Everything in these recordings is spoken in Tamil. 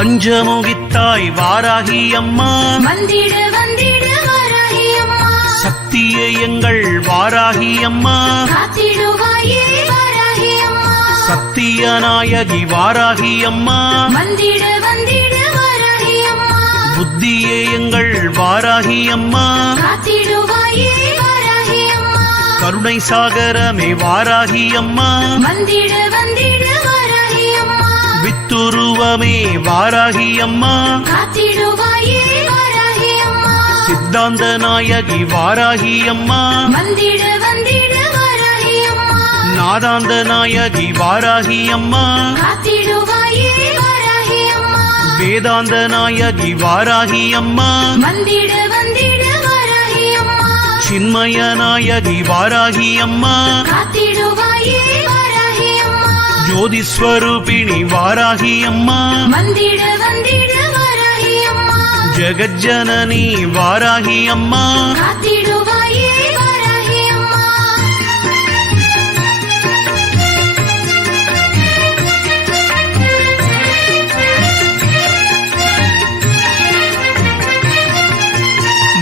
பஞ்சமுகித்தாய் வாராகி அம்மா வந்திட வந்திட வாராகி அம்மா சக்தியே எங்கள் வாராகி அம்மா காத்திடுவாயே வாராகி அம்மா சத்திய நாயகி வாராகி அம்மா வந்திட வந்திட வாராகி அம்மா புத்தியே எங்கள் வாராகி அம்மா காத்திடுவாயே வாராகி அம்மா கருணை சாகரமே வாராகி அம்மா வந்திட வந்திட வாராகி அம்மா வித்துருவமே வாராகி அம்மா காத்திடுவாயே வாராகி அம்மா சித்தாந்த நாயகி வாராகி அம்மா வந்திட வந்திட வாராகி அம்மா நாதாந்த நாயகி வாராகி அம்மா காத்திடுவாயே வாராகி அம்மா வேதாந்த நாயகி வாராகி அம்மா வந்திட வந்திட வாராகி அம்மா சின்மய நாயகி வாராகி அம்மா காத்திடுவாயே வாராகி அம்மா ஜோதிஸ்வரூபிணி வாராகி அம்மா வந்திட வந்திட வாராகி அம்மா ஜெகஜ்ஜனனி வாராகி அம்மா காத்திடுவாயே வாராகி அம்மா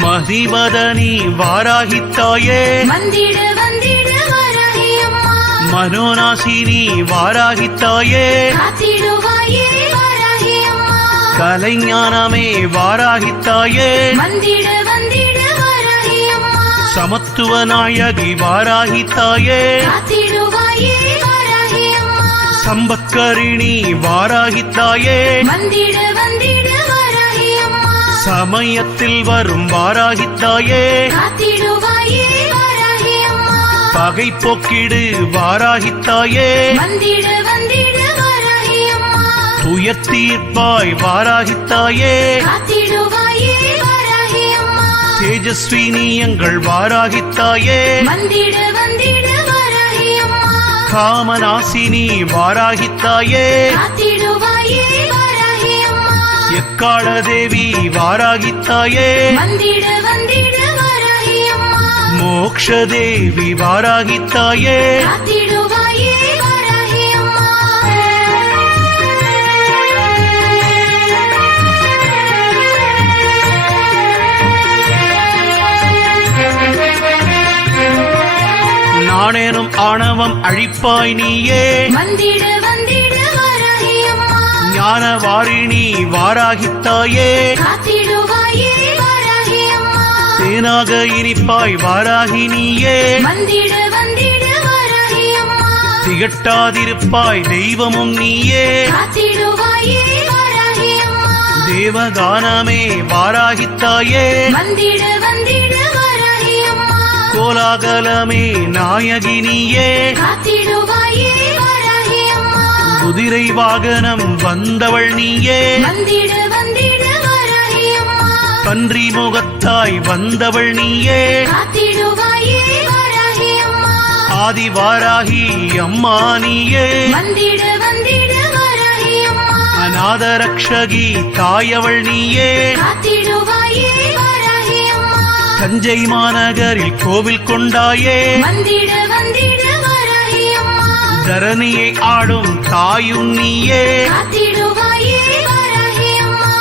மதிவதனி வாராகி தாயே வந்திட வந்திட வாராகி அம்மா மனோநாசினி வாராகி தாயே காத்திடுவாயே வாராகி அம்மா கலைஞானமே வாராகி தாயே வந்திட வந்திட வாராகி அம்மா சமத்துவ நாயகி வாராகி தாயே காத்திடுவாயே வாராகி அம்மா சம்பக்கரிணி வாராகி தாயே வந்திட வந்திட வாராகி அம்மா சமயத்தில் வரும் வாராகி தாயே காத்திடுவாயே வாராகி அம்மா பகை போக்கிடு வாராகி தாயே வந்திட வந்திட வாராகி அம்மா துயத்தீர்ப்பாய் வாராகி தாயே காத்திடுவாயே வாராகி அம்மா தேஜஸ்வினி எங்கள் வாராகி தாயே வந்திட வந்திட வாராகி அம்மா காமநாசினி வாராகி தாயே காத்திடுவாயே வாராகி அம்மா எக்கால தேவி வாராகி தாயே வந்திட வந்திட வாராகி அம்மா மோக்ஷ தேவி வாராகி தாயே காத்திடுவாயே வாராகி அம்மா நானேனும் ஆணவம் அழிப்பாய் நீயே வந்திட வந்திட வாராகி அம்மா ஞான வாரிணி வாராகி தாயே காத்திடுவாயே வாராகி அம்மா தேனாக இனிப்பாய் வாராகி நீயே வந்திட வந்திட வாராகி அம்மா திகட்டாதிருப்பாய் தெய்வமும் நீயே காத்திடுவாயே வாராகி அம்மா தேவகானமே வாராகி தாயே வந்திட வந்திட வாராகி அம்மா கோலாகலமே நாயகி நீயே காத்திடுவாயே வாராகி அம்மா குதிரை வாகனம் வந்தவள் நீயே வந்திட வந்திட வாராகி அம்மா பன்றி முகத்தாய் வந்தவள் நீயே காத்திடுவாயே வாராகி அம்மா ஆதி வாராகி அம்மா நீயே வந்திட வந்திட வாராகி அம்மா அநாத ரக்ஷகி தாயவள் நீயே காத்திடுவாயே வாராகி அம்மா தஞ்சை மாநகரில் கோவில் கொண்டாயே வந்திட வந்திட வாராகி அம்மா தரணியை ஆடும் தாயும் நீயே காத்திடுவாயே வாராகி அம்மா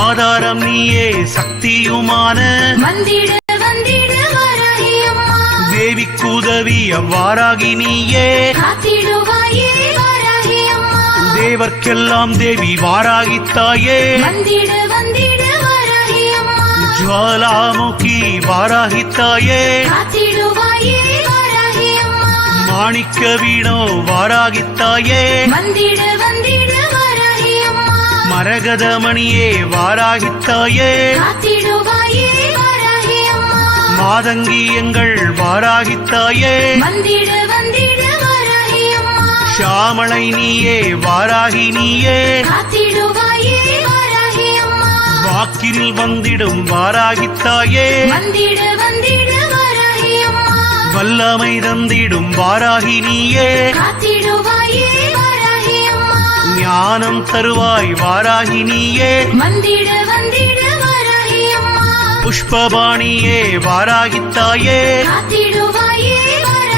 ஆதாரம் நீயே சக்தியுமான வந்திட வந்திட வாராகி அம்மா தேவிக்குதவி அவ்வாறாகி நீயே காத்திடுவாயே வாராகி அம்மா தேவர்க்கெல்லாம் தேவி வாராகி தாயே வந்திட வந்திட வாராகி அம்மா ஜுவாலாமுகி வாராகி தாயே காத்திடுவாயே வாராகி அம்மா மாணிக்க வீணோ வாராகி தாயே வந்திட வந்திட வாராகி அம்மா மரகதமணியே வாராகி தாயே காத்திடுவாயே வாராகி அம்மா மாதங்கி எங்கள் வாராகி தாயே வந்திட வந்திட வாராகி அம்மா ஷாமளை நீயே வாராகி நீயே காத்திடுவாயே வாராகி அம்மா வாக்கினில் வந்திடும் வாராகி தாயே வந்திட வந்திட வாராகி அம்மா வல்லமை தந்திடும் வாராகி நீயே காத்திடுவாயே வாராகி அம்மா ஞானம் தருவாய் வாராகி நீயே வந்திட வந்திட வாராகி அம்மா புஷ்பபாணியே வாராகித்தாயே காத்திடுவாயே வாராகி